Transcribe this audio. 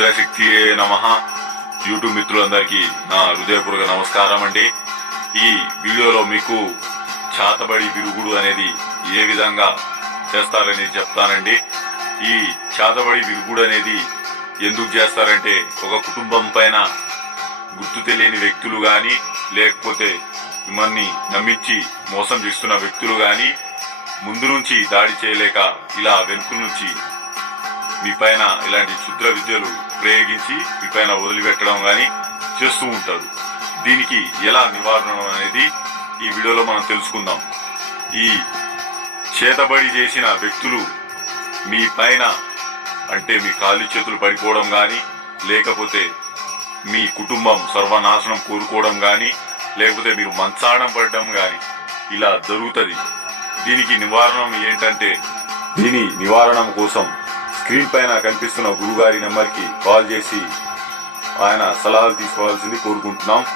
రుద్రశక్తియే నమః. యూట్యూబ్ మిత్రులందరికీ నా హృదయపూర్వక నమస్కారం అండి. ఈ వీడియోలో మీకు చాతబడి విరుగుడు అనేది ఏ విధంగా చేస్తారని చెప్తానండి. ఈ చాతబడి విరుగుడు అనేది ఎందుకు చేస్తారంటే, ఒక కుటుంబం పైన గుర్తు తెలియని వ్యక్తులు గాని, లేకపోతే మిమ్మల్ని నమ్మించి మోసం చేస్తున్న వ్యక్తులు గాని ముందు నుంచి దాడి చేయలేక ఇలా వెనుక నుంచి మీ పైన ఇలాంటి క్షుద్ర విద్యలు ప్రయోగించి మీ పైన వదిలిపెట్టడం గాని చేస్తూ ఉంటారు. దీనికి ఎలా నివారణ అనేది ఈ వీడియోలో మనం తెలుసుకుందాం. ఈ చేతబడి చేసిన వ్యక్తులు మీ పైన అంటే మీ కాళ్ళు చేతులు పడిపోవడం గాని, లేకపోతే మీ కుటుంబం సర్వనాశనం కోరుకోవడం గాని, లేకపోతే మీరు మంచాడం పడడం గాని ఇలా జరుగుతుంది. దీనికి నివారణ ఏంటంటే, దీని నివారణ కోసం స్క్రీన్ పైన కనిపిస్తున్న గురుగారి నెంబర్కి కాల్ చేసి ఆయన సలహాలు తీసుకోవాల్సింది కోరుకుంటున్నాం.